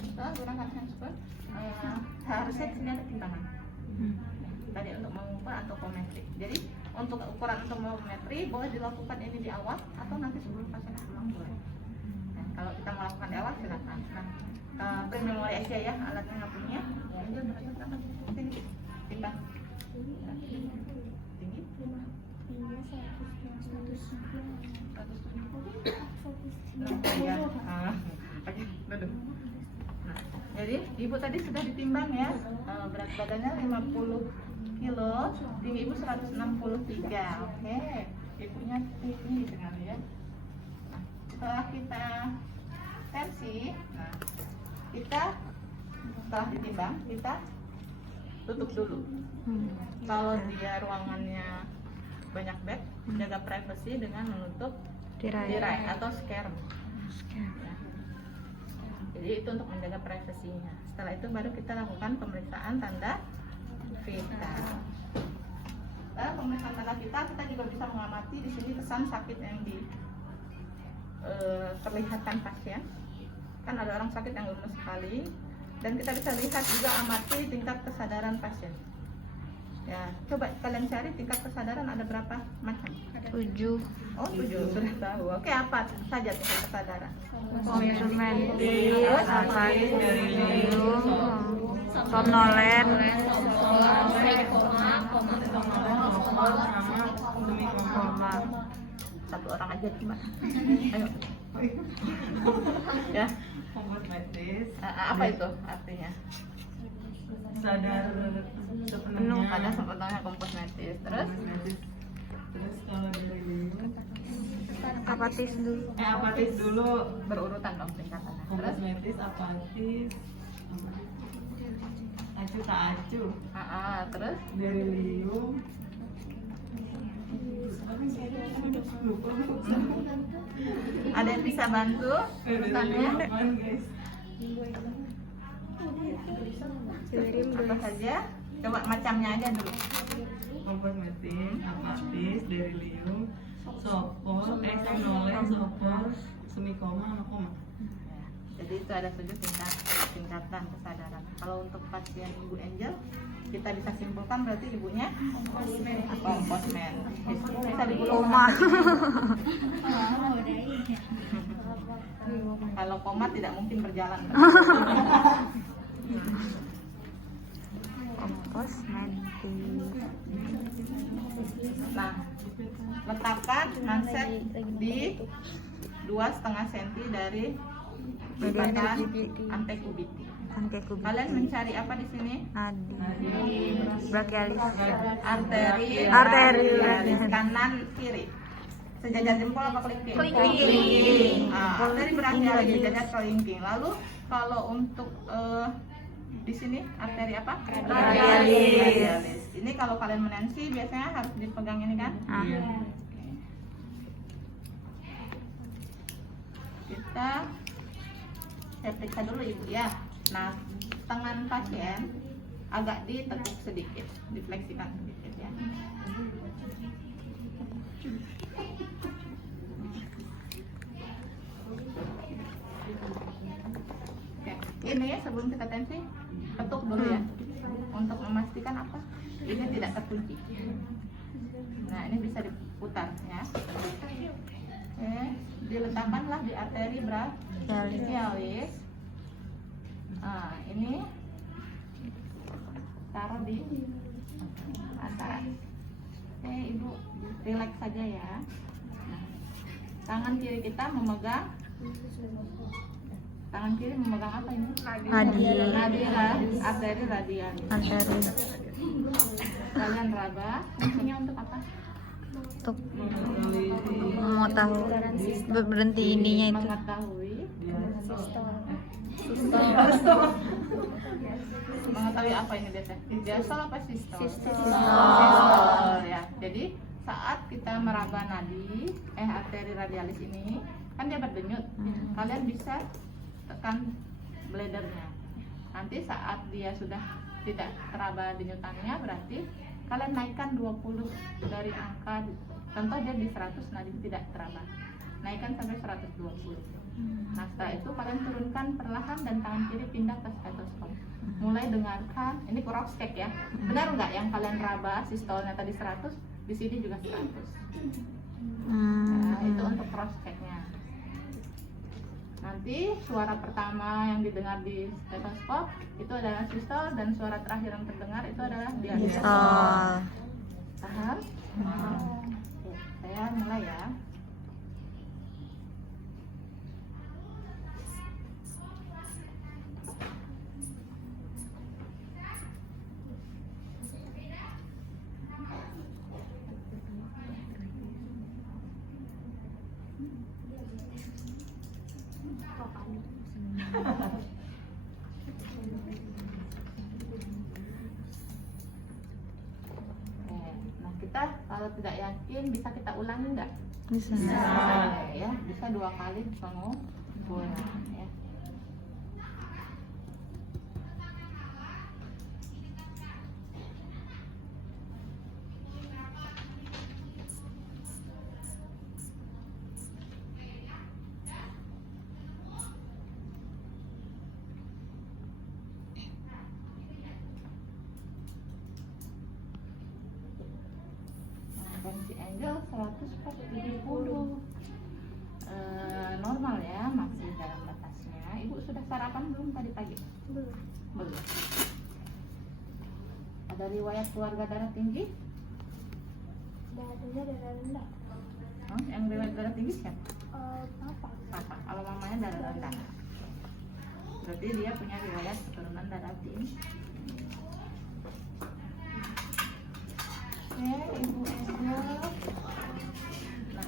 Setelah gunakan handscoot, harusnya di sini ada timbangan. Tadi untuk mengukur antropometri. Jadi untuk ukuran antropometri boleh dilakukan ini di awal atau nanti sebelum pasien pulang boleh. Nah, kalau kita melakukan di awal silakan. Nah, beri memori Asia ya, alatnya nggak punya. Lanjut, berapa? Sini, timbang. Tinggi? 170. Oke, duduk. Nah, jadi ibu tadi sudah ditimbang ya, berat badannya 50 kilo, tinggi ibu 163. Oke, ibunya tinggi sekali ya. Nah, setelah kita tensi, nah, kita setelah ditimbang kita tutup dulu. Kalau dia ruangannya banyak bed, jaga privasi dengan menutup tirai atau scare. Ya. Jadi itu untuk menjaga privasinya. Setelah itu baru kita lakukan pemeriksaan tanda vital. Setelah pemeriksaan tanda vital, kita juga bisa mengamati di sini kesan sakit yang terlihatkan pasien. Kan ada orang sakit yang lemes sekali, dan kita bisa lihat juga amati tingkat kesadaran pasien. Ya, coba kalian cari tingkat kesadaran ada berapa macam? 7. Oh, 7 sudah tahu. Oke, apa saja tingkat kesadaran? Konsumentif, apatis, delirium, somnolen, koma. Satu orang aja gimana? Ayo. Ya. Komposmetis. Apa itu artinya? Sadar Penuh ada sepenuhnya komposmetis. Terus Terus kalau delirium, Apatis dulu. apatis dulu. berurutan dong tingkatannya. Terus Komposmetis, apatis, acu tak acu, terus delirium. ada yang bisa bantu urutannya? Guys. Apa saja? Coba macamnya aja dulu. Komposmetis, apatis, delirium, sopor, somnolen, sopor, semikoma, sama koma. Jadi itu ada 7 tingkatan kesadaran. Kalau untuk pasien Ibu Angel, kita bisa simpulkan berarti ibunya komposmen. Bisa dibulung Koma. Kalau koma tidak mungkin berjalan. Komposmentif. Nah, letakkan handset di 2,5 cm dari lipatan antekubiti. Antekubiti. Kalian mencari apa di sini? Nadi. Brachialis. Arteri Arteri. kanan kiri. Sejajar jempol apa kelingking? Kelingking. Arteri brachialis sejajar kelingking. Lalu kalau untuk di sini arteri apa? Radialis. Ini kalau kalian menensi biasanya harus dipegang ini kan? Iya. Saya periksa dulu ibu ya. Nah, tangan pasien agak ditekuk sedikit, difleksikan sedikit ya. Oke, ini ya sebelum kita tensi, ketuk dulu ya, untuk memastikan apa? Ini tidak terkunci. Nah, ini bisa diputar ya. Oke, diletakkanlah di arteri brachialis. Nah, ini taruh di atas. Oke, ibu relax saja ya. Nah, tangan kiri kita memegang. Tangan kiri memegang apa ini? Nadi. Nadi arteri radialis. Arteri. Kalian raba. Fungsinya untuk apa? Untuk mau tahu berhenti ininya itu. Mengetahui mengetahui apa ini biasanya? Diastol apa sistol? Sistol ya. Jadi saat kita meraba nadi arteri radialis ini kan dia berdenyut. Kalian bisa tekan bladernya. Nanti saat dia sudah tidak teraba denyutannya berarti kalian naikkan 20 dari angka, contoh dia di 100, nah jadi tidak teraba, naikkan sampai 120. Nah setelah itu kalian turunkan perlahan dan tangan kiri pindah ke stetoskop. Mulai dengarkan, ini cross check ya, benar nggak yang kalian raba sistolnya tadi 100, di sini juga 100. Nah itu untuk cross checknya. Nanti suara pertama yang didengar di stetoskop itu adalah sistol, dan suara terakhir yang terdengar itu adalah diastole. Oh. Paham? Oke, saya mulai ya. Nah kita kalau tidak yakin bisa kita ulangi nggak? Bisa. Bisa ya, bisa 2 kali pengulangan ya. Tensi Angel 140. Normal ya, masih dalam batasnya. Ibu sudah sarapan belum tadi pagi? Belum. Ada riwayat keluarga darah tinggi? Darahnya darah rendah. Yang riwayat darah tinggi siapa? Papa. Papa. Kalau mamanya darah rendah. Berarti dia punya riwayat keturunan darah tinggi. Oke, Ibu Angel. Nah,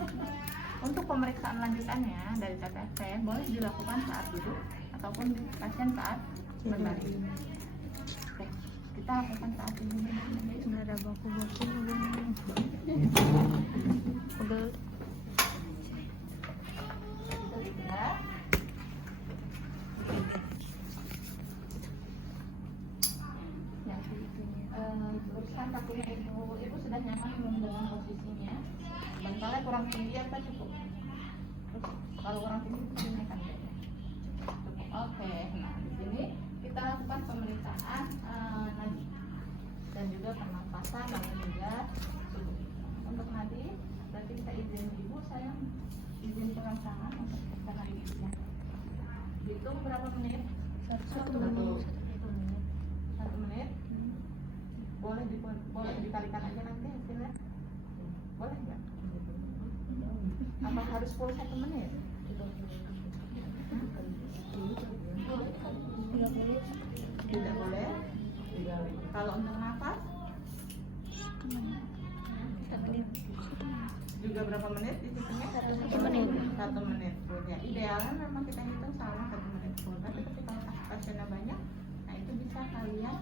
untuk pemeriksaan lanjutannya dari TTC boleh dilakukan saat duduk ataupun pasien saat berbaring. Oke, kita lakukan saat ini. Nggak ada baku-baku. Udah. Ya. Luruskan kakinya ibu. Ibu sudah nyaman belum dengan posisinya? Bantalnya kurang tinggi apa cukup? Kalau kurang tinggi dinaikkan saja. Oke, nah di sini kita lakukan pemeriksaan nadi dan juga pernapasan lalu juga suhu. Untuk nadi berarti kita izin ibu, saya izin perangsangan untuk periksa nadinya. Hitung berapa menit? 1 menit. 1 menit. Boleh dikalikan aja nanti hasilnya. Boleh nggak? Apa harus full 1 menit? Tidak boleh. Kalau untuk nafas juga berapa menit dihitungnya? 1 menit. 1 menit full ya. Idealnya memang kita hitung sama 1 menit full. Tapi ketika pasiennya banyak, nah itu bisa kalian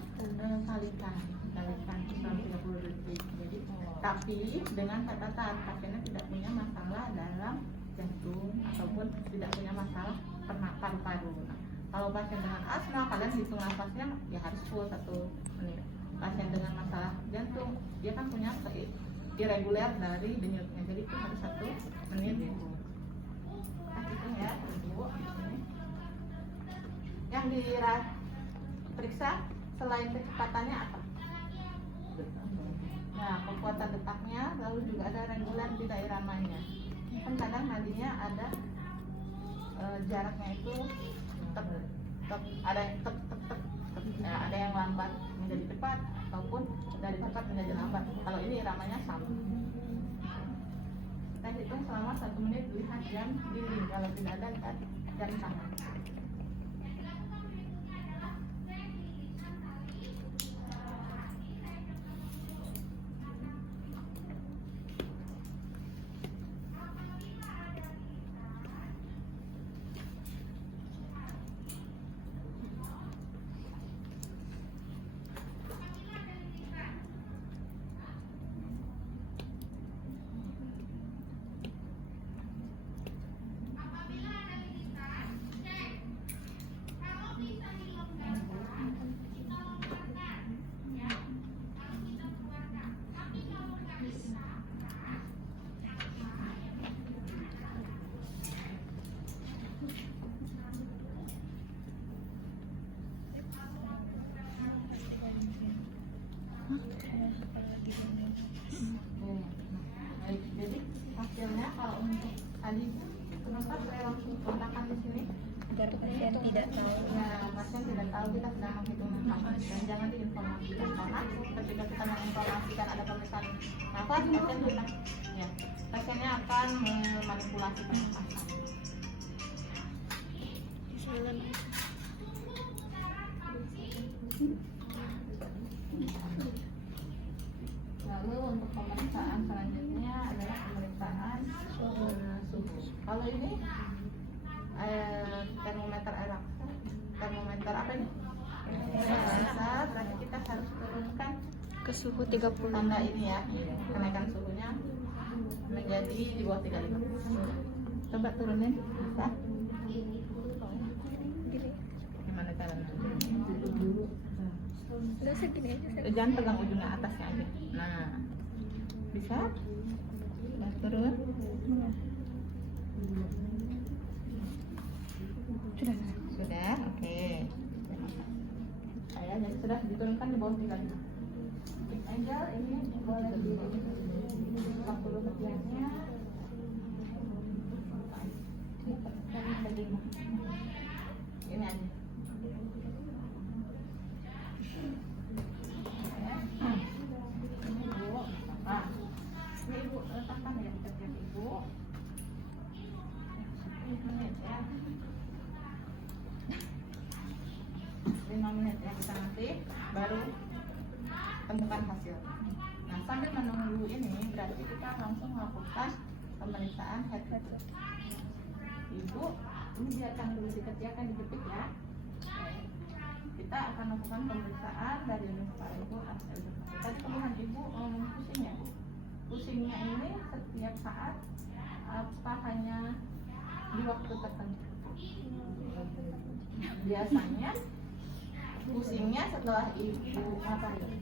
kalikan selama 30 detik. Jadi, tapi dengan catatan pasiennya tidak punya masalah dalam jantung ataupun tidak punya masalah paru-paru. Nah, kalau pasien dengan asma, kalian hitung nafasnya ya harus full 1 menit. Pasien dengan masalah jantung, dia kan punya irregular dari denyutnya, jadi itu harus 1 menit. Kita hitung ya, ibu. Yang diperiksa selain kecepatannya apa? Nah, kekuatan detaknya, lalu juga ada regular tidak iramanya. Kan kadang nadinya ada jaraknya itu ada yang ya, ada yang lambat menjadi cepat ataupun dari cepat menjadi lambat. Kalau ini iramanya sama. Kita hitung selama 1 menit, lihat jam dinding. Kalau tidak ada, lihat jam tangan. untuk tadi kenapa saya langsung kontakkan di sini? Agar pasien tidak tahu. Ya, pasien tidak tahu kita sedang menghitung nafas dan jangan diinformasikan karena ketika kita menginformasikan ada pemeriksaan nafas, pasiennya akan memanipulasi pernafasan. Lalu untuk pemeriksaan selanjutnya adalah pemeriksaan suhu. Kalau ini termometer Elaksa, termometer apa ini? Elaksa, berarti kita harus turunkan Ke suhu 30. tanda ini ya, kenaikan suhunya menjadi di bawah 35. Coba turunin, bisa? Gimana caranya? Udah segini aja. Jangan pegang ujungnya atasnya aja. Nah, bisa? Nah, turun. Sudah, oke. Saya jadi sudah diturunkan di bawah 35. Angel ini boleh di 40 ketiaknya. Ini aja. Ini ibu, nah, ini ibu letakkan ya ketiak ibu. 5 menit ya. 5 menit ya kita nanti baru tentukan hasil. Nah, sambil menunggu ini berarti kita langsung melakukan pemeriksaan head to toe. Ibu, ini biarkan dulu diketiakan dijepit ya. Kita akan lakukan pemeriksaan dari unit ibu hasil. Tadi keluhan ibu pusing ya. Pusingnya ini setiap saat apa hanya di waktu tertentu? Biasanya pusingnya setelah ibu ngapain?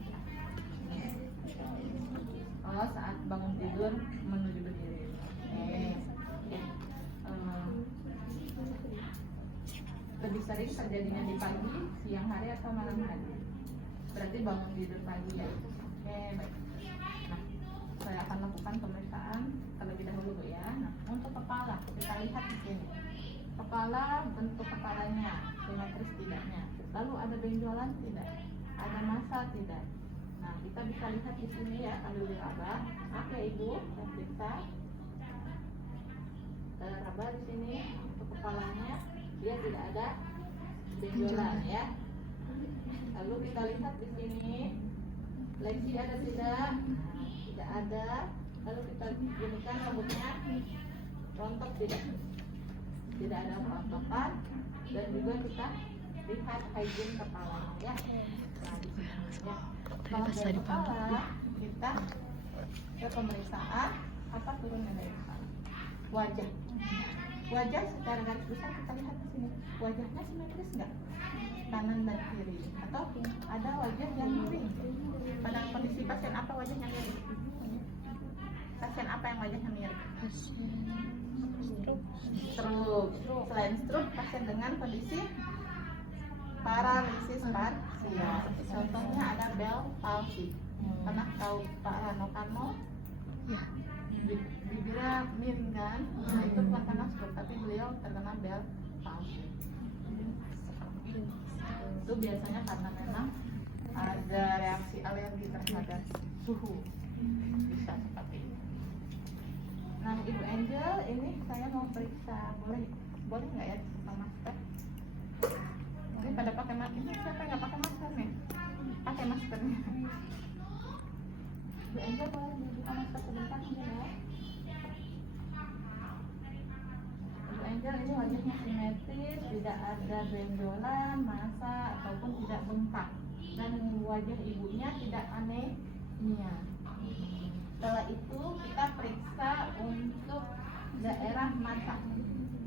Oh, saat bangun tidur menuju berdiri. Lebih sering terjadinya di pagi, siang hari atau malam hari? Berarti bangun tidur pagi ya. Oke, baik. Nah, saya akan lakukan pemeriksaan terlebih dahulu ya. Nah, untuk kepala kita lihat di sini. Kepala, bentuk kepalanya simetris tidaknya. Lalu ada benjolan tidak? Ada massa tidak? Nah, kita bisa lihat di sini ya, ambil diraba. Oke ibu, kita periksa. Raba di sini untuk kepalanya, dia tidak ada benjolan ya. Lalu kita lihat di sini, lensi ada tidak? Tidak ada. Lalu kita gunakan rambutnya, rontok tidak? Tidak ada rontokan. Dan juga kita lihat hygiene kepala ya. Nah, di sini ya. Kalau dari kepala kita ke pemeriksaan apa turunnya dari kepala? Wajah. Wajah secara garis besar kita lihat di sini. Wajahnya simetris nggak? Kanan dan kiri. Atau ada wajah yang miring? Pada kondisi pasien apa wajahnya miring? Pasien apa yang wajahnya miring? Stroke. Selain stroke, pasien dengan kondisi paralisis parsial. Contohnya ada Bell palsy. Pernah tahu Pak Rano Karno? Ya. Bibirnya miring kan? Nah, itu bukan karena stroke, tapi beliau terkena Bell palsy. Itu biasanya karena memang ada reaksi alergi terhadap suhu. Bisa seperti itu. Nah, Ibu Angel, ini saya mau periksa, boleh nggak ya pakai masker? Ini pada pakai masker, ini siapa yang nggak pakai masker nih? Pakai maskernya. Ibu Angel boleh buka masker sebentar mungkin ya? Ibu Angel ini wajahnya simetris, tidak ada benjolan, massa ataupun tidak bengkak, dan wajah ibunya tidak anemia. Setelah itu kita periksa untuk daerah mata.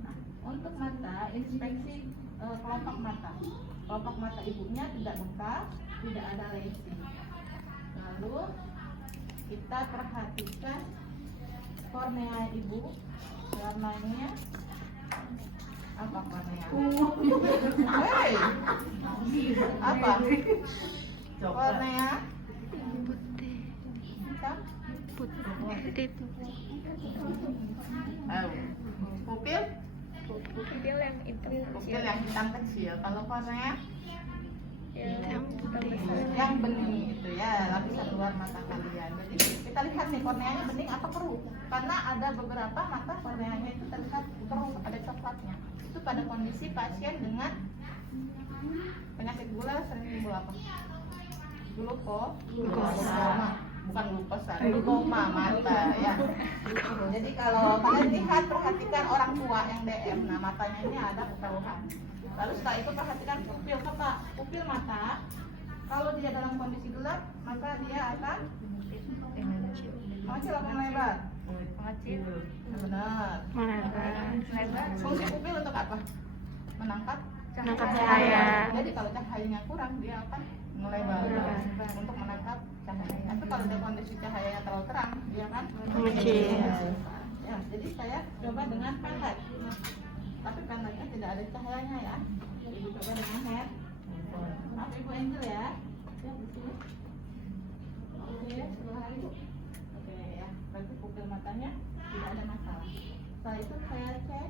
Nah, untuk mata, inspeksi kelopak mata. Kelopak mata ibunya tidak bengkak, tidak ada lesi. Lalu kita perhatikan kornea ibu, warnanya apa kornea? Hey, apa? Kornea hitam, Putih. Pupil? Pupil yang hitam Pupil yang hitam kecil. Kalau kornea? yang hitam besar. Yang bening itu ya, lapisan luar mata kalian. Jadi kita lihat nih korneanya bening atau keruh. Karena ada beberapa mata korneanya itu terlihat keruh, ada coklatnya. Itu pada kondisi pasien dengan penyakit gula sering timbul apa? Glukoma. Bukan glukosa, glukoma mata ya. Jadi kalau kalian lihat, perhatikan orang tua yang DM, nah matanya ini ada kekeruhan. Lalu setelah itu perhatikan pupil pupil mata. Kalau dia dalam kondisi gelap, maka dia akan mengecil atau melebar? Mengecil. Benar. Melebar. Fungsi pupil untuk apa? Menangkap cahaya. Jadi kalau cahayanya kurang, dia akan melebar untuk menangkap cahaya. Tapi kalau ada kondisi cahayanya terlalu terang, dia akan Mengecil. Ya, jadi saya coba dengan pen-light. Tapi pen-lightnya tidak ada cahayanya ya. Ibu coba dengan head. Maaf Ibu Angel ya. Ya, di sini. Oke, sebelah Ibu. Oke ya, berarti pupil matanya tidak ada masalah. Setelah itu saya cek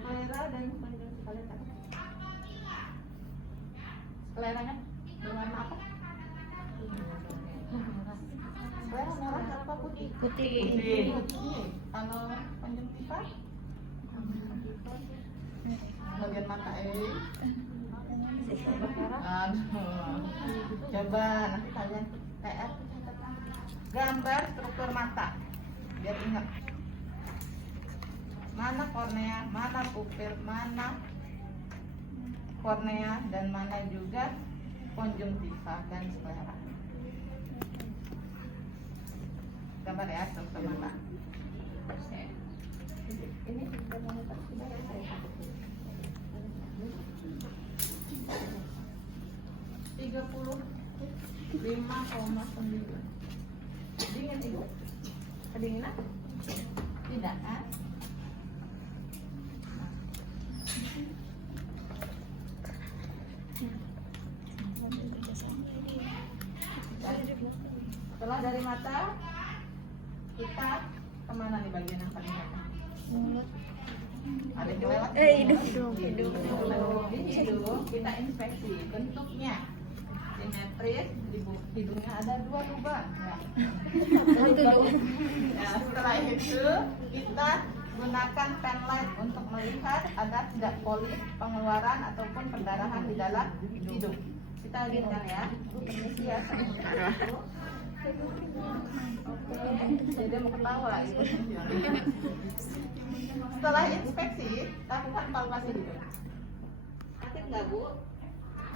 selera dan panjang sekali tadi. Seleranya berwarna apa? Selera merah apa putih? Putih. Kalau konjungtiva? Bagian mata coba nanti kalian PR gambar struktur mata biar ingat mana kornea, mana pupil, mana kornea, dan mana juga konjungtiva dan sklera. Gambar ya struktur mata. Ini termometer sudah ya saya pakai. 35,9. Dingin Ibu? Kedinginan? Tidak kan? Setelah dari mata, kita kemana nih bagian yang paling dekat? Ada yang lewat? Hidung. Ini hidung kita inspeksi bentuknya simetris, hidungnya ada 2 lubang ya. Nah, setelah itu kita gunakan pen light untuk melihat ada tidak polip, pengeluaran ataupun perdarahan di dalam hidung. Kita lihatkan ya. Permisi ya. Oke, jadi mau ketawa Ibu. Setelah inspeksi, lakukan palpasi dulu. Sakit nggak Bu?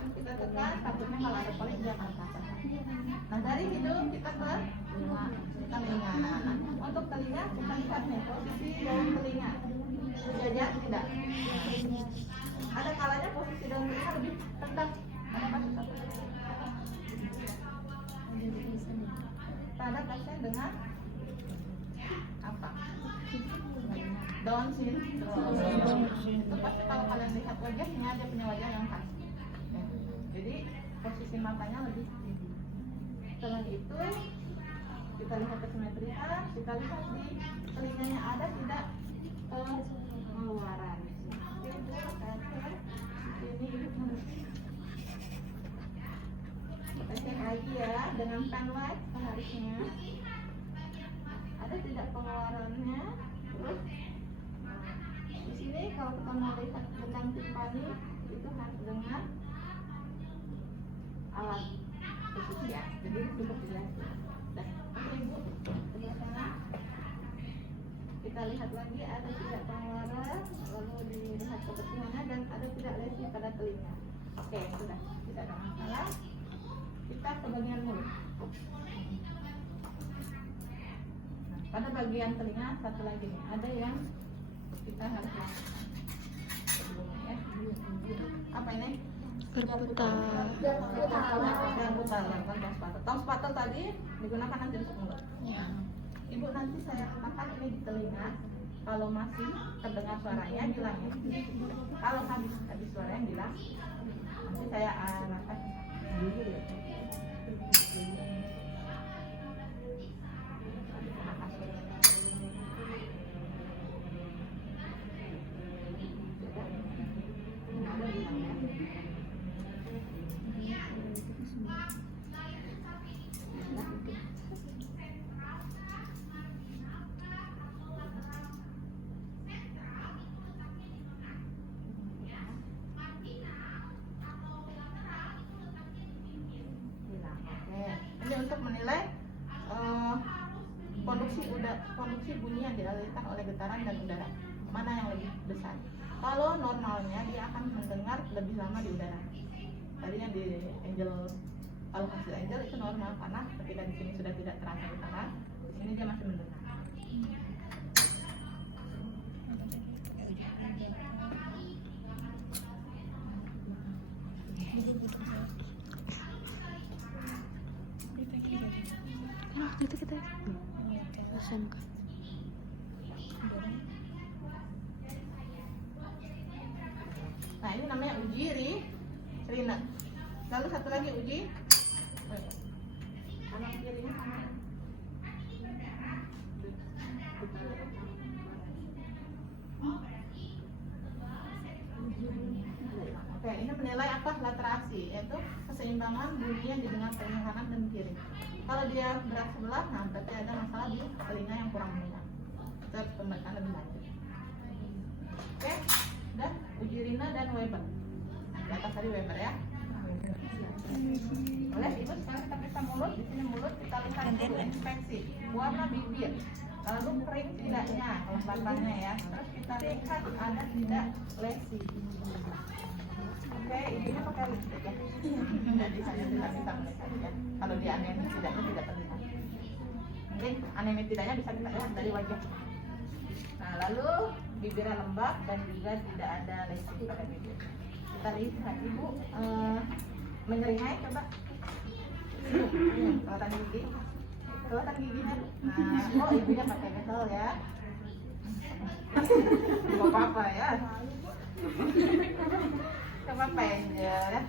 Kita tekan, takutnya kalau ada polip dia akan terasa. Nah dari hidung kita ke telinga. Untuk telinga kita lihat nih posisi daun telinga. Sejajar tidak? Ada kalanya posisi daun telinga lebih tegak. Ada pasti pada pasien dengan apa? Down syndrome. Itu pasti kalau kalian lihat wajahnya, dia punya wajah yang khas. Ya. Jadi posisi matanya lebih tinggi. Setelah itu kita lihat kesimetrian, kita lihat di telinganya ada tidak pengeluaran. Kita cek lagi ya dengan pen light seharusnya ada tidak pengeluarannya. Terus di sini kalau kita mau lihat benang timpani itu harus dengan alat khusus ya. Jadi cukup jelas. Nah, oke Ibu, sebelah sana kita lihat lagi ada tidak pengeluaran, lalu dilihat kebersihannya dan ada tidak lesi pada telinga. Oke, sudah tidak ada masalah. Kita ke bagian mulut. Nah, pada bagian telinga satu lagi nih, ada yang kita harus lakukan. Ya. Apa ini? Berputar. Berputar, lakukan tong spatel. Tong spatel tadi digunakan nanti untuk mulut. Ibu nanti saya letakkan ini di telinga. Kalau masih terdengar suaranya bilangin. Kalau habis suaranya bilang. Nanti saya arahkan. konduksi bunyi yang dialirkan oleh getaran dan udara. Mana yang lebih besar? Kalau normalnya dia akan mendengar lebih lama di udara. Tadi yang di angel, kalau hasil angel itu normal karena ketika di sini sudah tidak terasa getaran, di sini dia masih mendengar. Itu kita SMK. Nah ini namanya uji Rina. Lalu satu lagi uji kanan kiri. Oke, ini menilai apa? Laterasi, yaitu keseimbangan bunyi yang didengar telinga kanan dan kiri. Kalau dia berat sebelah, nah berarti ada masalah di telinga yang kurang mendengar. Kita pemeriksaan lebih lanjut. Oke, dan uji Rina dan Weber. Di atas tadi Weber ya. Boleh ibu sekarang kita periksa mulut. Di sini mulut kita lihat dulu inspeksi warna bibir, lalu kering tidaknya kelembapannya ya. Terus kita lihat ada tidak lesi. Oke, ibunya pakai lipstick ya. Jadi saya tidak bisa melihat ya. Kalau dia anemia tidaknya tidak terlihat. Mungkin anemia tidaknya bisa kita lihat dari wajah. Nah, lalu bibirnya lembab dan juga tidak ada lesi pada bibir. Kita lihat ibu menyeringai, coba. Kelihatan gigi, kelihatan giginya. Nah, oh ibunya pakai gesel ya. Gak apa-apa ya. Coba penjel ya.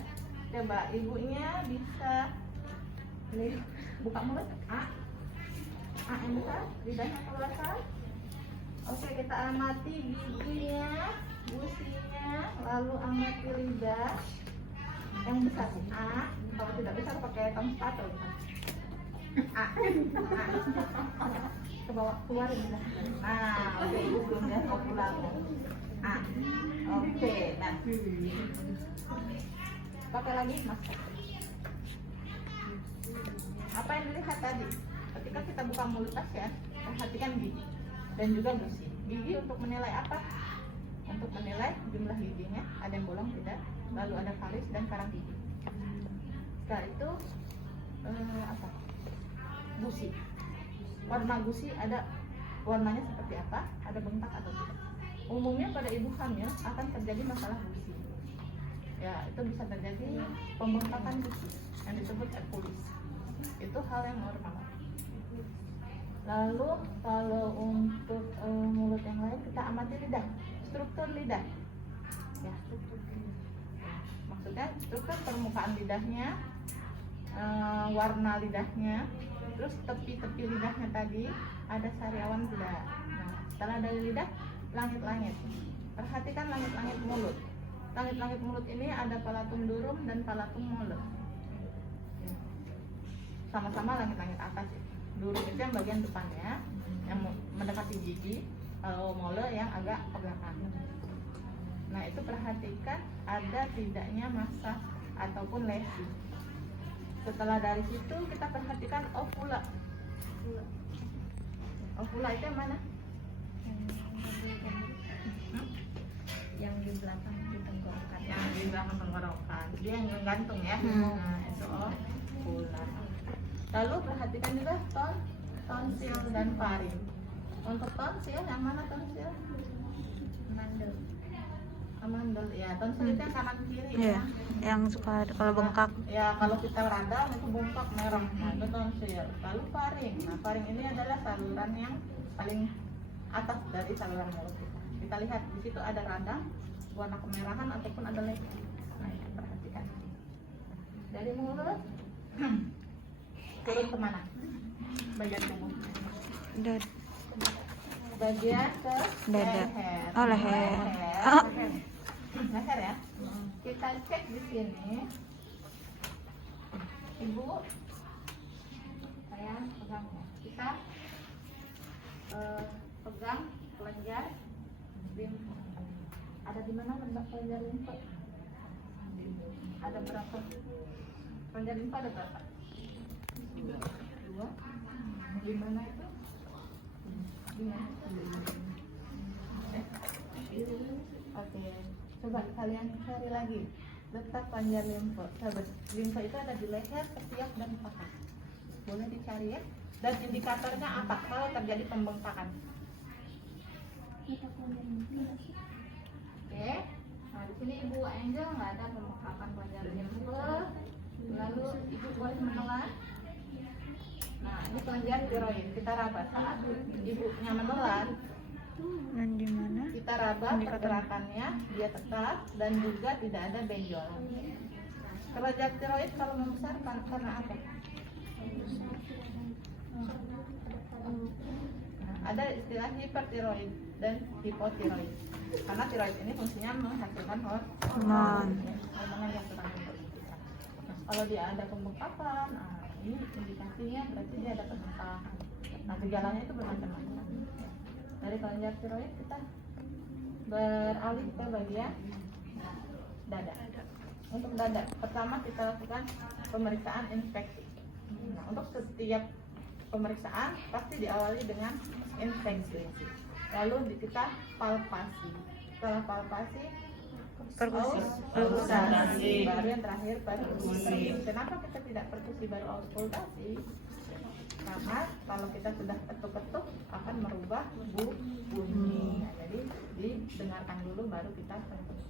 Coba ibunya bisa buka mulut. Yang besar, lidahnya keluarkan. Oke, kita amati giginya, gusinya, lalu amati lidah yang besar. Kalau tidak besar pakai tong sepatu. Coba keluarin lidah. Nah, oke, ibu belum lihat okular. Oke, nah pakai lagi masker. Apa yang dilihat tadi? Ketika kita buka mulut ya, perhatikan gigi dan juga gusi. Gigi untuk menilai apa? Untuk menilai jumlah giginya, ada yang bolong tidak, lalu ada karies dan karang gigi. Setelah itu apa? Gusi. Warna gusi ada warnanya seperti apa? Ada bengkak atau tidak? Umumnya pada ibu hamil akan terjadi masalah gusi. Ya, itu bisa terjadi pembengkakan gusi yang disebut epulis. Itu hal yang normal. Lalu kalau untuk mulut yang lain kita amati lidah, struktur lidah. Ya, maksudnya struktur permukaan lidahnya, warna lidahnya, terus tepi-tepi lidahnya tadi ada sariawan tidak. Nah, setelah dari lidah, langit-langit. Perhatikan langit-langit mulut. Langit-langit mulut ini ada palatum durum dan palatum mole. Sama-sama langit-langit atas. Durum itu yang bagian depannya, yang mendekati gigi. Kalau mole yang agak ke belakang. Nah, itu perhatikan ada tidaknya massa ataupun lesi. Setelah dari situ kita perhatikan ovula. Ovula itu yang mana? Yang di belakang di tenggorokan. Yang di belakang tenggorokan. Dia yang gantung ya. Nah, itu ovula. Lalu perhatikan juga tonsil dan faring. Untuk tonsil, yang mana tonsil? Mandel. Amandel ya, tonsil itu yang kanan kiri Iya, yang suka kalau bengkak. Ya, kalau kita radang itu bengkak merah, nah itu tonsil. Lalu faring. Nah, faring ini adalah saluran yang paling atas dari saluran mulut kita. Kita lihat di situ ada radang warna kemerahan ataupun ada lesi. Nah, ini perhatikan. Dari mulut turun kemana? Bagian tubuh. Bagian ke Dada. leher. Oh, leher. Leher. Leher ya. Kita cek di sini. Ibu, saya pegang ya. Kita pegang kelenjar limpa. Ada di mana letak kelenjar limpa? Ada berapa? Kelenjar limpa ada berapa? Dua. Di mana itu? Gimana? Oke, coba kalian cari lagi. Letak panjang limfe. Sahabat, limfe itu ada di leher, ketiak, dan paha. Boleh dicari ya. Dan indikatornya apa kalau terjadi pembengkakan? Oke. Nah, di sini Ibu Angel nggak ada pembengkakan panjang limfe. Lalu Ibu boleh menelan. Nah, ini kelenjar tiroid. Kita raba saat ibunya menelan. Dan di mana? Kita raba pergerakannya, dia tetap dan juga tidak ada benjolan. Kelenjar tiroid kalau membesar karena apa? Nah, ada istilah hipertiroid dan hipotiroid. Karena tiroid ini fungsinya menghasilkan hormon yang kurang berlebihan. Nah, kalau dia ada pembengkakan, nah, ini indikasinya berarti dia ada pembengkakan. Nah, gejalanya itu bermacam-macam. Dari kelenjar tiroid kita beralih ke bagian dada. Untuk dada, pertama kita lakukan pemeriksaan inspeksi. Nah, untuk setiap pemeriksaan pasti diawali dengan inspeksi. Lalu kita palpasi. Setelah palpasi, auskultasi. Baru yang terakhir perkusi. Kenapa kita tidak perkusi baru auskultasi? Karena kalau kita sudah ketuk-ketuk akan merubah bunyi. Nah, jadi didengarkan dulu baru kita perkusi.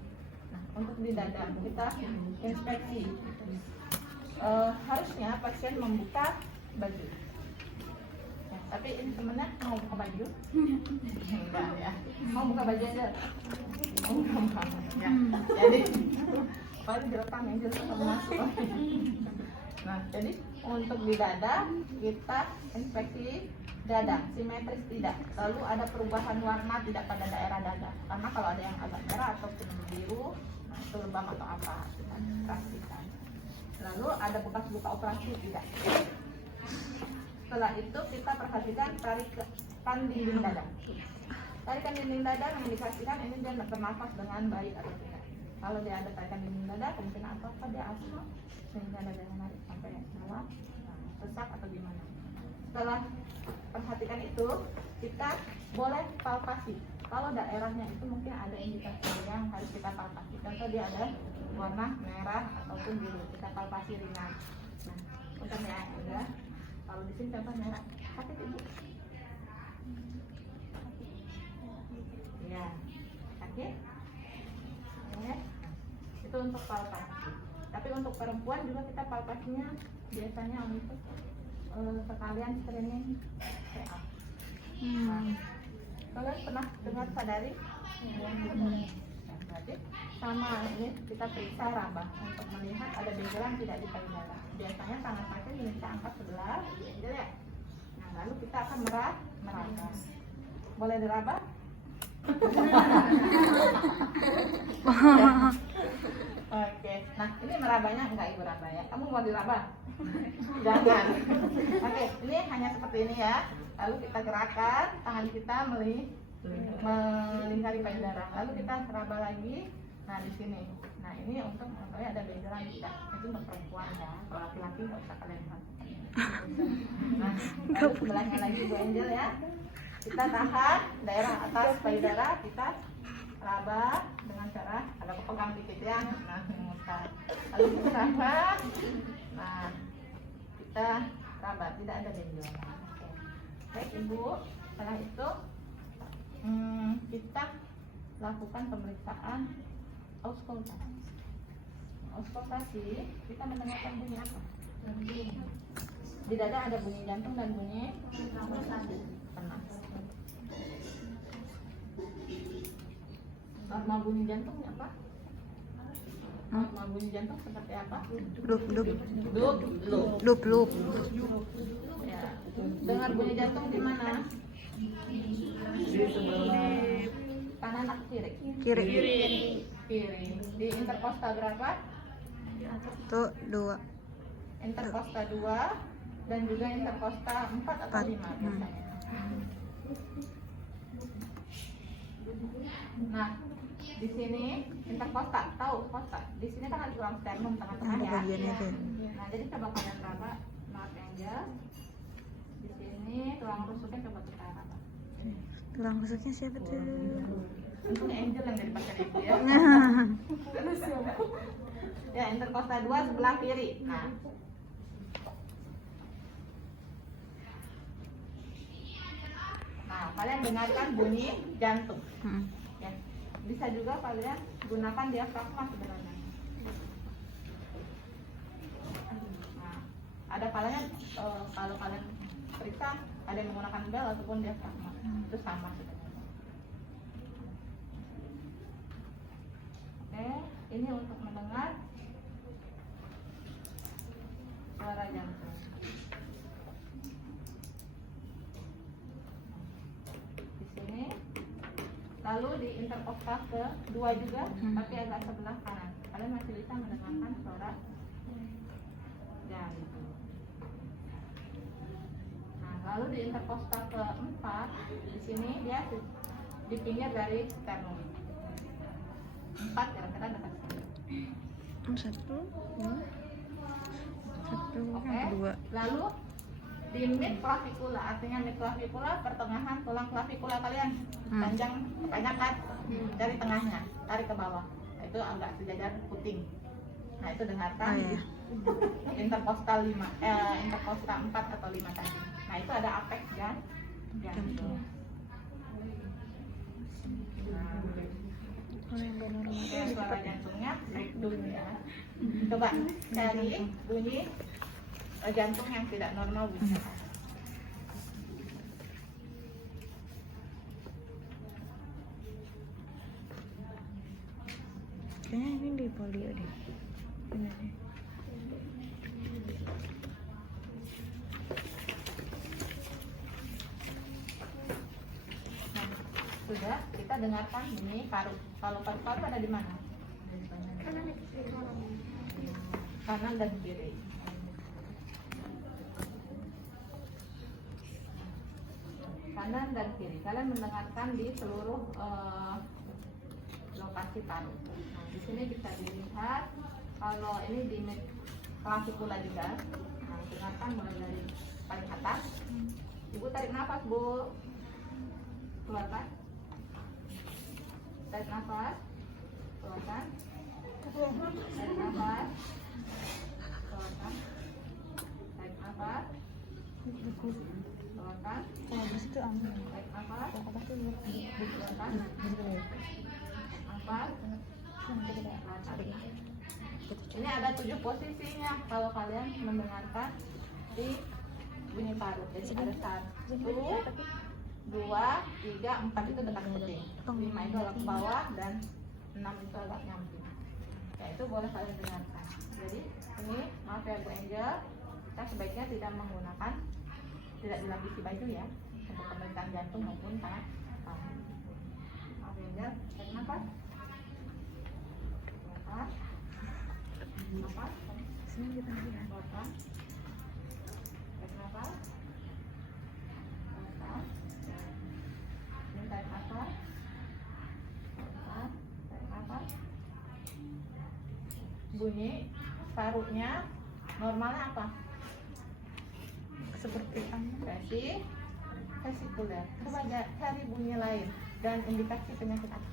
Nah, untuk di dada kita inspeksi. Harusnya pasien membuka baju. Ya, tapi ini temennya mau buka baju? Enggak ya. Mau buka baju aja? Enggak. Ya. Jadi baru direkam yang jelas masuk. Nah, jadi untuk di dada kita inspeksi dada, simetris tidak. Lalu ada perubahan warna tidak pada daerah dada. Karena kalau ada yang agak merah ataupun biru, nah itu lebam atau apa, kita perhatikan. Lalu ada bekas luka operasi tidak. Setelah itu kita perhatikan tarikan dinding dada. Tarikan dinding dada mengindikasikan ini dia bernafas dengan baik atau tidak. Kalau dia ada tarikan dinding dada, kemungkinan apa dia asma sehingga dadanya narik sampai keluar, sesak atau gimana. Setelah perhatikan itu, kita boleh palpasi. Kalau daerahnya itu mungkin ada indikasi yang harus kita palpasi. Contoh dia ada warna merah ataupun biru, kita palpasi ringan. Nah, untuk merah juga. Kalau di sini contoh merah, sakit ibu? Ya, sakit? Ya. Itu untuk palpasi. Tapi untuk perempuan juga kita palpasinya biasanya untuk sekalian screening PA. Nah, kalian pernah dengar sadari? Berarti sama ini kita periksa raba untuk melihat ada benjolan tidak di payudara. Biasanya tangan pasien kita angkat sebelah, ya. Nah, lalu kita akan meraba. Boleh diraba? Oke, nah ini merabanya enggak ibu raba ya. Kamu mau diraba? Jangan. Oke, ini hanya seperti ini ya. Lalu kita gerakkan tangan kita melingkari payudara. Lalu kita raba lagi. Nah di sini. Nah ini untuk mengetahui ada benjolan tidak. Itu untuk perempuan ya. Kalau laki-laki nggak usah kalian lakukan. Nah, lalu sebelahnya lagi Bu Angel ya. Kita tahan daerah atas payudara, kita raba dengan cara agak pegang dikit ya. Nah, memutar. Lalu kita raba. Nah, kita raba, tidak ada benjolan. Oke. Baik Ibu, setelah itu kita lakukan pemeriksaan auskultasi. Auskultasi, kita mendengarkan bunyi apa? Di dada ada bunyi jantung dan bunyi penas. Normal bunyi jantung apa? Normal bunyi jantung seperti apa? Lup. Ya. Dengar bunyi jantung di mana? Di sebelah Kanan atau kiri? Kiri. Kiri. Di interkostal berapa? 2. Interkosta 2 dan juga interkosta 4 atau 5 biasanya. Nah, di sini interkosta, tahu kosta. Di sini kan ada tulang sternum tengah-tengah Ada ya. bagian itu. Nah, jadi coba kalian raba, maaf Angel. Di sini tulang rusuknya coba kita raba. Tulang rusuknya siapa tuh? Ini Angel yang dari pasar itu ya. Ya, interkosta 2 sebelah kiri. Nah, kalian dengarkan bunyi jantung. Ya, bisa juga kalian gunakan diafragma sebenarnya. Nah, ada kalanya kalau kalian periksa ada yang menggunakan bel ataupun diafragma, itu sama sebenarnya. Oke, ini untuk mendengar suara jantung. Di sini, lalu di interkosta kedua juga, tapi agak sebelah kanan. Kalian masih bisa mendengarkan suara jantung. Nah, lalu di interkosta keempat, di sini dia di pinggir dari sternum. 4 kira-kira dekat sini. 1, 2, 1, Oke. dua. Lalu di mid clavikula, artinya mid clavikula pertengahan tulang clavikula kalian, panjang kebanyakan dari tengahnya, tarik ke bawah. Nah, itu agak sejajar puting. Nah, itu dengarkan Oh, iya. di interkostal 4 atau 5 tadi. Nah, itu ada apex jantung. Nah, Kalau yang gak normal ya, suara jantungnya breakdown ya. Coba cari bunyi jantung yang tidak normal bunyi. kayaknya ini di polio deh. Bener deh. Nah, sudah kita dengarkan bunyi paru. Kalau paru-paru ada di mana? Kanan dan kiri. Kanan dan kiri. Kalian mendengarkan di seluruh lokasi paru. Nah, di sini bisa dilihat kalau ini di clavikula juga. Nah, dengarkan mulai dari paling atas. Ibu tarik nafas, Bu. Keluarkan. Tarik nafas. Keluarkan. Tarik nafas. Keluarkan. Tarik nafas. Keluarkan. Kalau di situ angin. Tarik nafas. Apa tuh? Keluarkan. Nafas. Ini ada 7 posisinya kalau kalian mendengarkan di bunyi paru. Jadi ada 1, 2, 3, 4 itu dekat puting, 5 itu agak ke bawah, dan 6 itu agak nyamping. Ya, itu boleh kalian dengarkan. Jadi ini maaf ya Bu Angel, kita sebaiknya tidak dilapisi baju ya untuk pemeriksaan jantung maupun tangan. Maaf ya Angel, tarik nafas. Nafas. Sini kita lihat. Keluarkan. Tarik nafas. Keluarkan. Ini tarik nafas. Keluarkan. Tarik nafas. Bunyi parunya normalnya apa? Seperti angin. Vesikuler. Coba cari bunyi lain dan indikasi penyakit apa?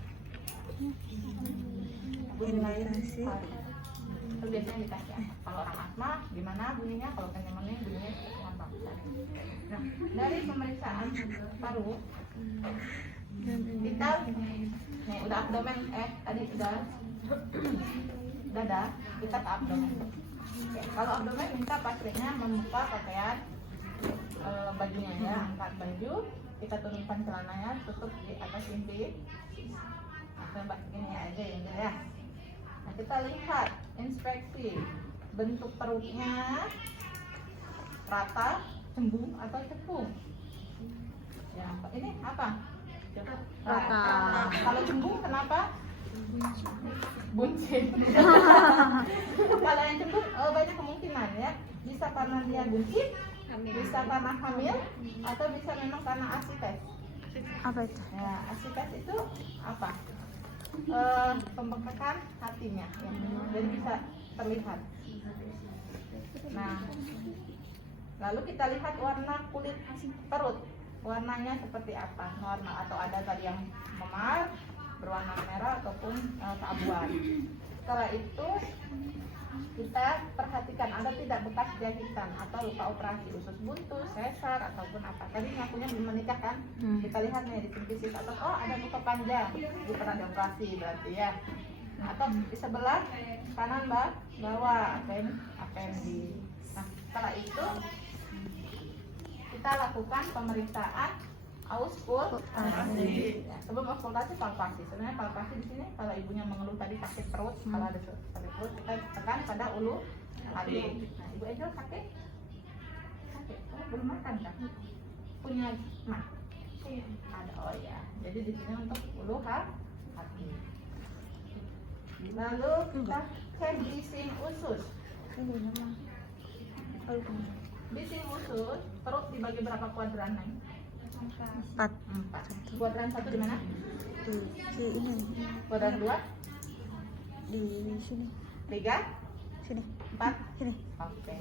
Bunyi lain. Indikasi. Itu biasanya indikasi apa? Kalau orang asma gimana bunyinya? Kalau pneumonia bunyinya seperti apa? Nah, dari pemeriksaan paru kita nih udah abdomen, tadi udah dada, kita ke abdomen. Oke, kalau abdomen minta pasiennya membuka pakaian bajunya ya, angkat baju, kita turunkan celananya, tutup di atas inti. Nah, coba gini aja ya. Nah, kita lihat, inspeksi bentuk perutnya rata, cembung atau cekung. Ya, ini apa? Rata. Kalau cembung kenapa? Buncit. Kalau yang cembung banyak kemungkinan ya. Bisa karena dia buncit, bisa karena hamil, atau bisa memang karena asites. Apa itu? Ya, asites itu apa? Pembengkakan hatinya ya. Jadi bisa terlihat. Nah, lalu kita lihat warna kulit perut. warnanya seperti apa, normal atau ada tadi yang memar, berwarna merah ataupun keabuan. Setelah itu kita perhatikan ada tidak bekas jahitan atau luka operasi, usus buntu, sesar ataupun apa. Tadi ngakunya belum menikah kan? Kita lihat nih di simpisis atau oh ada luka panjang, itu pernah dioperasi berarti ya. Nah, atau di sebelah kanan bawah appendix. Nah, setelah itu kita lakukan pemeriksaan auskultasi. Ya, sebelum auskultasi palpasi. Sebenarnya palpasi di sini kalau ibunya mengeluh tadi sakit perut, kalau ada sakit perut kita tekan pada ulu hati. Nah, Ibu Angel sakit? Sakit. Oh, belum makan kan? Punya mah? Ada. Oh ya. Jadi di sini untuk ulu hati. Lalu kita cek bising usus. Bising usus perut dibagi berapa kuadran nih? 4. 4. Kuadran 1 di mana? Di ini. Kuadran 2? Di sini. 3? Sini. 4? Sini. Oke.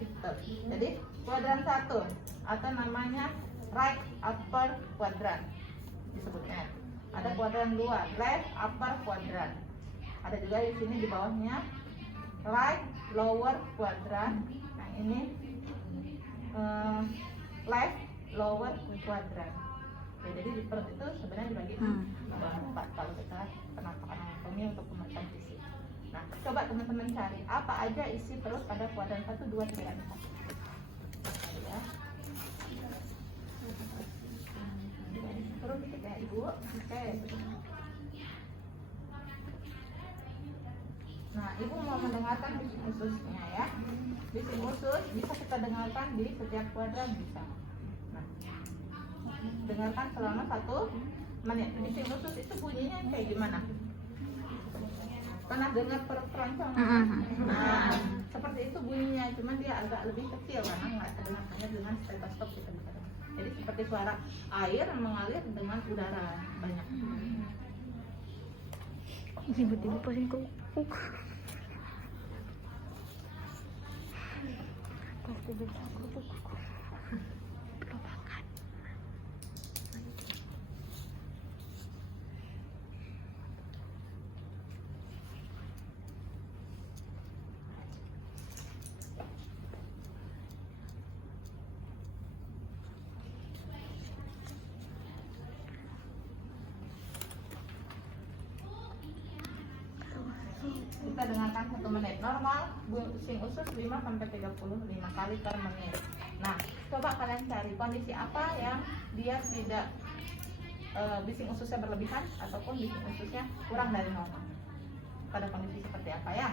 Gitu. Jadi kuadran 1 atau namanya right upper quadrant disebutnya. Ada kuadran 2, left upper quadrant. Ada juga di sini di bawahnya right lower quadrant. Nah, ini left lower quadrant. Ya, jadi di perut itu sebenarnya dibagi 4 kalau kita penampakan anatomi untuk pemeriksaan fisik. Nah, coba teman-teman cari apa aja isi perut pada kuadran 1, 2, 3, 4. Ya. Turun dikit ya Ibu. Oke. Nah, Ibu mau mendengarkan bising ususnya ya. Bising usus bisa kita dengarkan di setiap kuadran bisa. Nah, dengarkan selama 1 menit. Bising usus itu bunyinya kayak gimana? Pernah dengar perut keroncong? Nah, seperti itu bunyinya, cuman dia agak lebih kecil karena nggak terdengar hanya dengan stetoskop kita bisa dengar. Jadi seperti suara air yang mengalir dengan udara banyak. Tiba-tiba pasien kok. Pasti bisa kuk. Perobakan. Kita dengarkan 1 menit. Normal bising usus 5 sampai 35 kali per menit. Nah, coba kalian cari kondisi apa yang dia tidak bising ususnya berlebihan ataupun bising ususnya kurang dari normal. Pada kondisi seperti apa ya?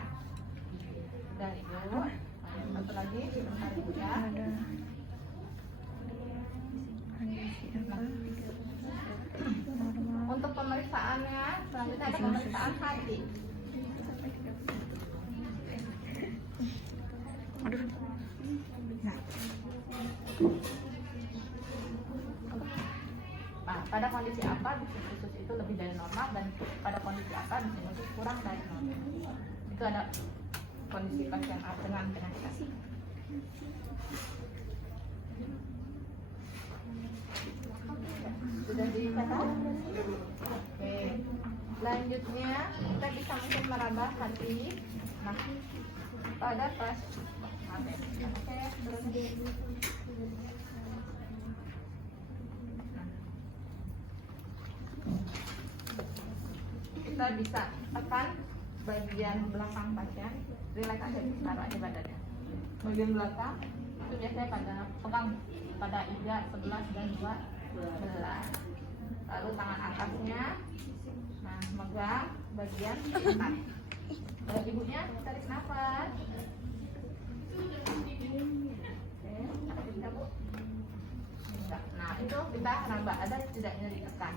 Sudah Ibu. Satu lagi sebentar Ibu ya. Ada kondisi apa? Untuk pemeriksaannya selanjutnya ada pemeriksaan hati. Aduh. Nah, pada kondisi apa bising usus itu lebih dari normal dan pada kondisi apa bising usus kurang dari normal. Itu ada kondisi pasien dengan penyakit. Sudah dicatat? Oke. Selanjutnya kita bisa mungkin meraba hati. Nah, pada pas oke, terus kita bisa tekan bagian belakang pasien, relax aja, taruh aja badannya. Bagian belakang itu biasanya pada pegang pada iga 11 dan 12. Lalu tangan atasnya, nah megang bagian depan. Kalau ibunya tarik nafas. Oke, sakit nggak Bu? Enggak. Nah itu kita raba ada tidaknya ditekan.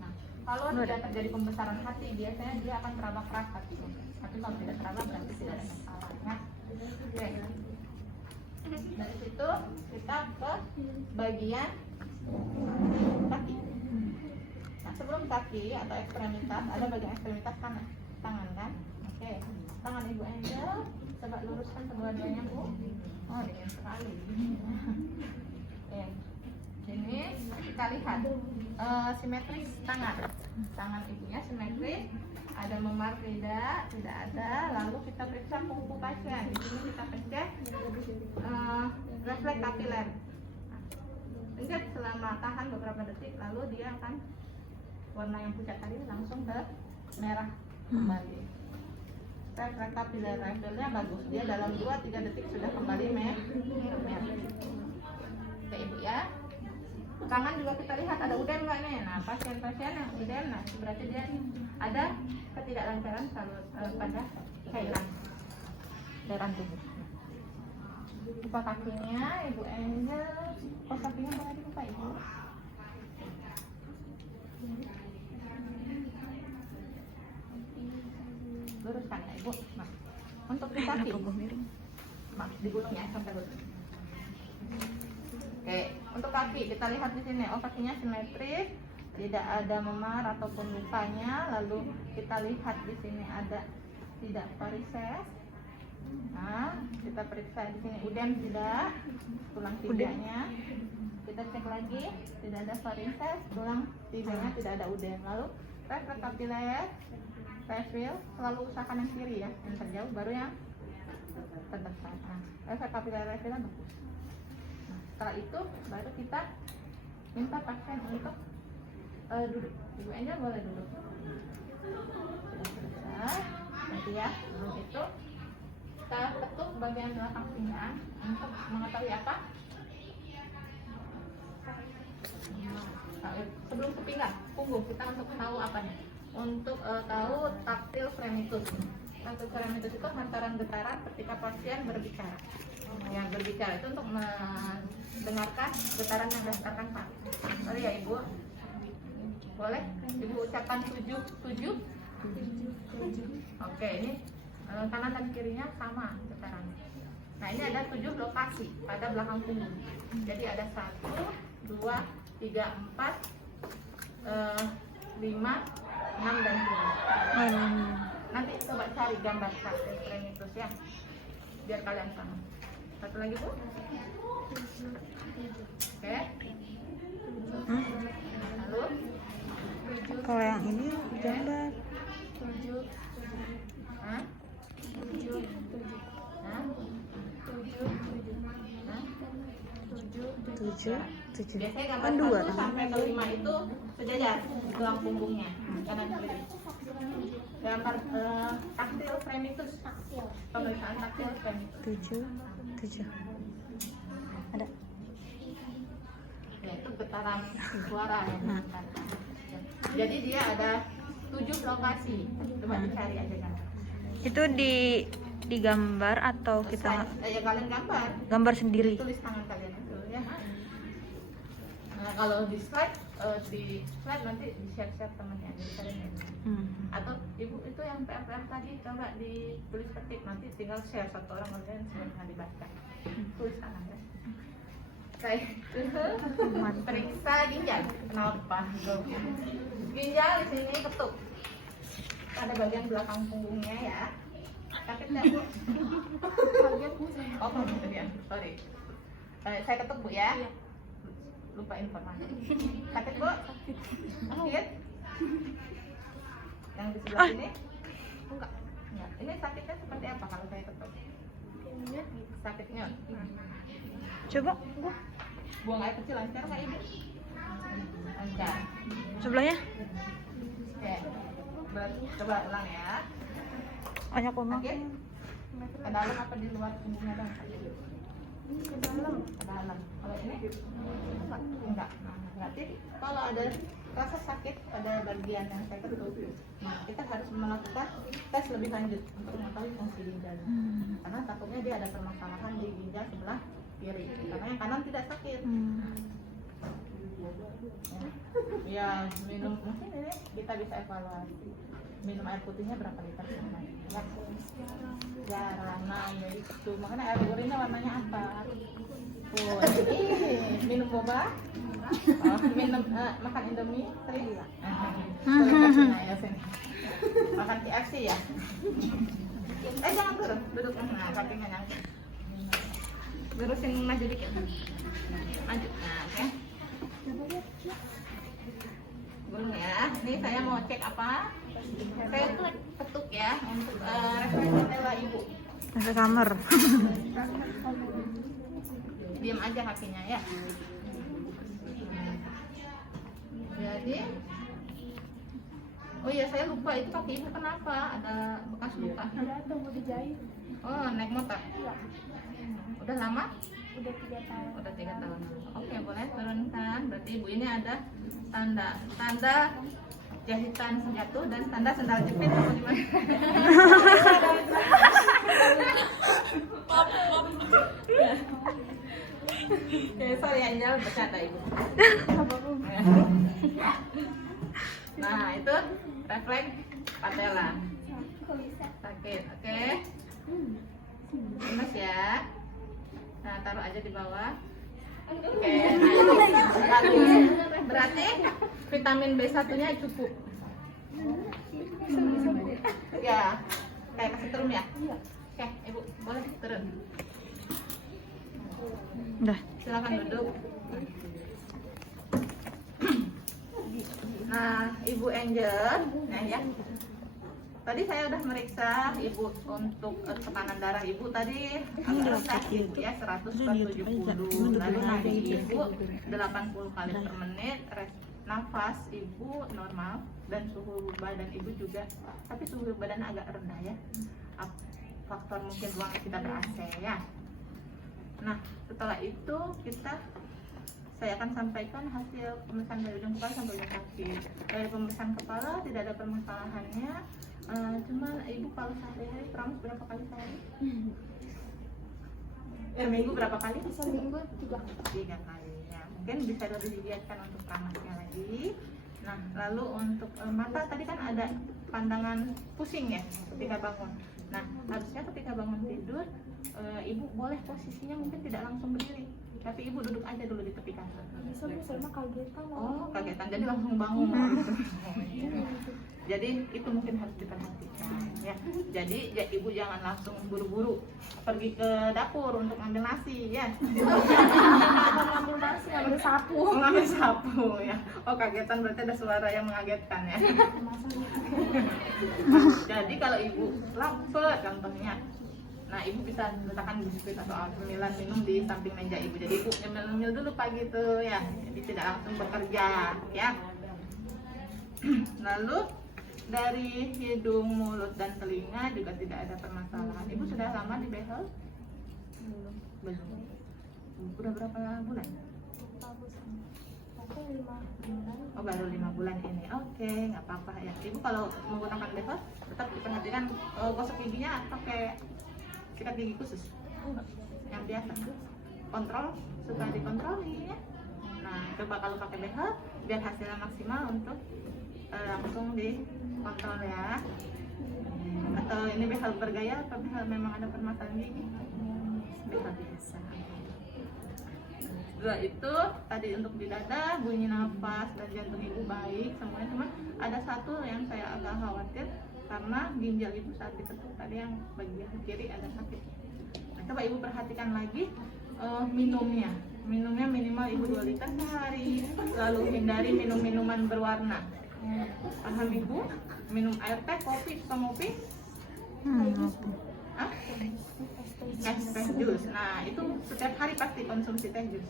Nah kalau tidak terjadi pembesaran hati biasanya dia akan teraba keras hatinya. Tapi kalau tidak teraba berarti tidak ada masalah. Nah, oke. Dari situ kita ke bagian kaki. Nah sebelum kaki atau ekstremitas ada bagian ekstremitas kanan tangan kan? Oke, tangan Ibu Angel coba luruskan kedua-duanya Bu. Oh ingin sekali. Oke, ini kita lihat simetris tangan ibunya simetris, ada memar tidak ada. Lalu kita periksa kuku pasien. Di sini kita periksa refleks kapiler. Ingat, selama tahan beberapa detik, lalu dia akan warna yang pucat tadi langsung ke merah kembali. Refleks kapiler levelnya bagus, dia dalam 2-3 detik sudah kembali merah. Oke ibu ya. Tangan juga kita lihat ada udem nggak nih? Nah, pasien-pasien yang udem, nah berarti dia ada ketidaklancaran salur pada cairan tubuh. Buka kakinya, Ibu Angel. Oh, kakinya boleh dibuka Ibu. Luruskan ya Ibu. Nah, untuk di kaki, miring. Mas, digulung ya sampai lurus. Oke, untuk kaki kita lihat di sini. Oh, kakinya simetris, tidak ada memar ataupun lukanya. Lalu kita lihat di sini ada tidak varises. Nah, kita periksa di sini udem tidak, tulang tibanya. Kita cek lagi, tidak ada varises, tulang tibanya tidak ada udem. Lalu refleks kapiler, refill, selalu usahakan yang kiri ya, yang terjauh baru yang terdekat. Nah, refleks kapiler refillnya bagus. Nah, setelah itu baru kita minta pasien untuk duduk. Ibu Angel boleh duduk. Sudah selesai. Nanti ya, sebelum itu kita ketuk bagian belakang pinggang untuk mengetahui apa? Sebelum ke pinggang, punggung kita untuk tahu apa nih? Untuk tahu taktil fremitus. Taktil fremitus itu hantaran getaran ketika pasien berbicara. Yang berbicara itu untuk mendengarkan getaran yang dirasakan Pak. Sorry ya Ibu. Boleh Ibu ucapkan 7. Oke, ini kanan dan kirinya sama getaran. Nah, ini ada 7 lokasi pada belakang punggung. Jadi ada 1, 2, 3, 4, 5, 6 dan 7. Nanti coba cari gambar taktil fremitus ya, biar kalian sama. Satu lagi Bu. Oke. Lalu Kalau yang ini gambar 7. Hah? 7. Hah? 7. Biasanya gambar Kan 2 1 sampai ke 5 itu sejajar tulang punggungnya kanan kiri. Gambar taktil fremitus. Pemeriksaan taktil fremitus. 7. Ada. Ya, itu getaran suara yang dirasakan. Jadi dia ada 7 lokasi. Coba dicari aja kan. Itu digambar atau kita Ya kalian gambar sendiri? tulis tangan kalian itu ya. Nah, kalau di slide nanti di share temennya jadi kalian ya. Atau Ibu itu yang PR tadi coba ditulis ketik, nanti tinggal share satu orang kalian sudah dibaca. Tulis tangan ya. Saya periksa ginjal. Kenapa? Ginjal di sini ketuk pada bagian belakang punggungnya ya. Sakit nggak Bu? Oh, gitu ya. Sorry. Saya ketuk Bu ya. Lupa informasi. Sakit Bu? Sakit? Yang di sebelah sini? Enggak. Ini sakitnya seperti apa kalau saya ketuk? Sakitnya. Coba Buang air kecil lancar nggak Ibu? Lancar. sebelahnya Oke. Coba ulang ya. banyak omong. Sakit? Ke dalam apa di luar punggungnya dong? Ke dalam. Ke dalam. Kalau ini? Enggak. Berarti kalau ada rasa sakit pada bagian yang saya ketuk, nah kita harus melakukan tes lebih lanjut untuk mengetahui fungsi ginjal. Karena takutnya dia ada permasalahan di ginjal sebelah kiri. Karena yang kanan tidak sakit. Ya, minum mungkin ini kita bisa evaluasi. Minum air putihnya berapa liter sehari? Jarang. Nah, jadi itu makanya air urinnya warnanya apa? Oh, ini minum boba? Oh, minum makan Indomie sering nggak? Ya sini. Makan KFC ya? Jangan turun, duduk. Nah, kakinya nyangkut. Lurusin maju dikit. Maju. Nah, oke. Gulung ya. Ini saya mau cek apa? Saya tuh ketuk ya untuk refleks jendela ibu. Masuk kamar. Diam aja kakinya ya. Jadi, oh iya saya lupa itu kaki ibu kenapa? Ada bekas luka? Ada mau dijahit. Oh naik motor? Iya. Udah lama? Udah 3 tahun. Udah 3 tahun. Oke boleh turunkan. Berarti ibu ini ada tanda jahitan jatuh dan tanda sendal jepit atau gimana? Oke, sorry Angel, bercanda ibu. Nah itu refleks patella. Kok bisa? Sakit, oke? Lemes ya. Nah taruh aja di bawah. Oke, nah, bagus. Berarti vitamin B1-nya cukup. Ya, kayak kasih turun ya? Oke, ibu boleh turun. Udah. Silakan duduk. Nah, Ibu Angel, nah ya. Tadi saya udah meriksa Ibu untuk tekanan darah Ibu tadi agak rendah Ibu ya 100/70. Lalu nadi Ibu 80 kali per menit, nafas Ibu normal dan suhu badan Ibu juga. Tapi suhu badan agak rendah ya. Faktor mungkin ruangan kita ber-AC ya. Nah, setelah itu saya akan sampaikan hasil pemeriksaan dari ujung kepala sampai ujung kaki. Dari pemeriksaan kepala tidak ada permasalahannya. Cuman ibu kalau sehari-hari keramas berapa kali sehari? Seminggu berapa kali? Seminggu 3 kali ya. Mungkin bisa lebih digiatkan untuk keramasnya lagi. Nah, lalu untuk mata tadi kan ada pandangan pusing ya ketika bangun. Nah, harusnya ketika bangun tidur ibu boleh posisinya mungkin tidak langsung berdiri, tapi ibu duduk aja dulu di tepi kasur. bisa Bu, saya mah kagetan. Oh, kagetan jadi langsung bangun gitu. Jadi itu mungkin harus diperhatikan ya. Jadi ya, ibu jangan langsung buru-buru pergi ke dapur untuk ngambil nasi ya. Ngambil nasi, ngambil sapu. Ngambil sapu ya. Oh, kagetan berarti ada suara yang mengagetkan ya. Jadi kalau ibu lapar contohnya, nah ibu bisa letakkan biskuit atau cemilan minum di samping meja ibu. Jadi ibu nyemil-nyemil dulu pagi itu ya. Jadi tidak langsung bekerja ya. Lalu dari hidung, mulut, dan telinga juga tidak ada permasalahan. Ibu sudah lama di behel? Belum. Udah berapa bulan? Oh, baru 5 bulan ini. Oke, nggak apa-apa ya. Ibu kalau menggunakan behel tetap diperhatikan gosok giginya pakai sikat gigi khusus yang biasa. Kontrol, suka dikontrol giginya. Nah, coba kalau pakai behel biar hasilnya maksimal untuk langsung dikontrol ya. Atau ini behel bergaya atau behel memang ada permasalahan gigi? Behel biasa. Setelah itu tadi untuk di dada, bunyi nafas dan jantung ibu baik semuanya, cuma ada satu yang saya agak khawatir karena ginjal ibu saat diketuk tadi yang bagian kiri ada sakit. Nah, coba ibu perhatikan lagi minumnya minimal ibu 2 liter sehari, lalu hindari minum minuman berwarna. Paham ibu? Minum air teh, kopi, suka ngopi? Hah? Teh jus. Nah itu setiap hari pasti konsumsi teh jus.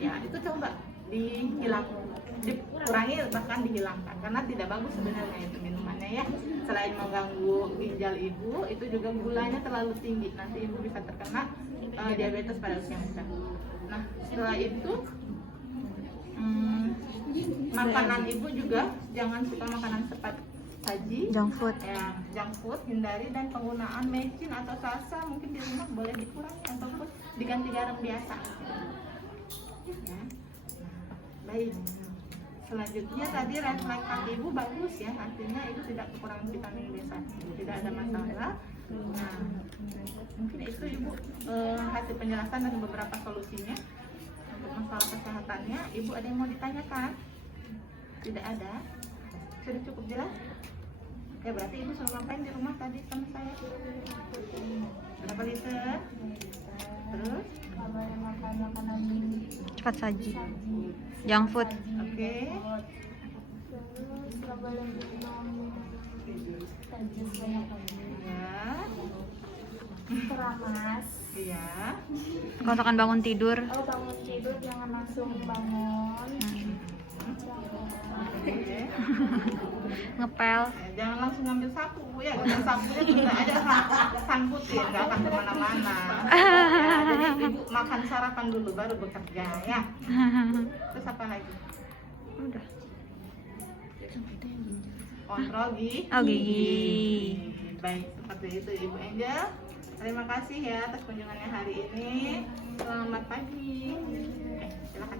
Ya itu coba dikurangi bahkan dihilangkan karena tidak bagus sebenarnya itu minumannya ya. Selain mengganggu ginjal ibu, itu juga gulanya terlalu tinggi. Nanti ibu bisa terkena diabetes pada usia muda. Nah setelah itu makanan ibu juga jangan suka makanan cepat saji, Junk food. ya, junk food hindari, dan penggunaan mecin atau salsa mungkin di rumah boleh dikurangi ataupun diganti garam biasa ya. Baik, selanjutnya tadi refleks kaki ibu bagus ya, artinya ibu tidak kekurangan vitamin B1, tidak ada masalah. Nah mungkin itu ibu hasil penjelasan dan beberapa solusinya untuk masalah kesehatannya. Ibu ada yang mau ditanyakan? Tidak ada? Sudah cukup jelas? Ya berarti ibu selalu ngapain di rumah tadi sama saya? Berapa liter? Terus, nggak boleh makan makanan Cepat saji. saji, Junk food. oke. terus nggak boleh minum saji banyak-banyak, Ya, keramas. iya. Kalau misalkan bangun tidur. Oh, bangun tidur jangan langsung bangun. Oke. Ngepel. Jangan langsung ngambil sapu ya, dengan sapunya sudah ada sangkutin, nggak akan kemana-mana. Ya, jadi ibu makan sarapan dulu baru bekerja ya. Terus apa lagi? Udah. Kontrol gigi. Oh, gigi. Baik, seperti itu Ibu Angel. Terima kasih ya atas kunjungannya hari ini. Selamat pagi. Silakan.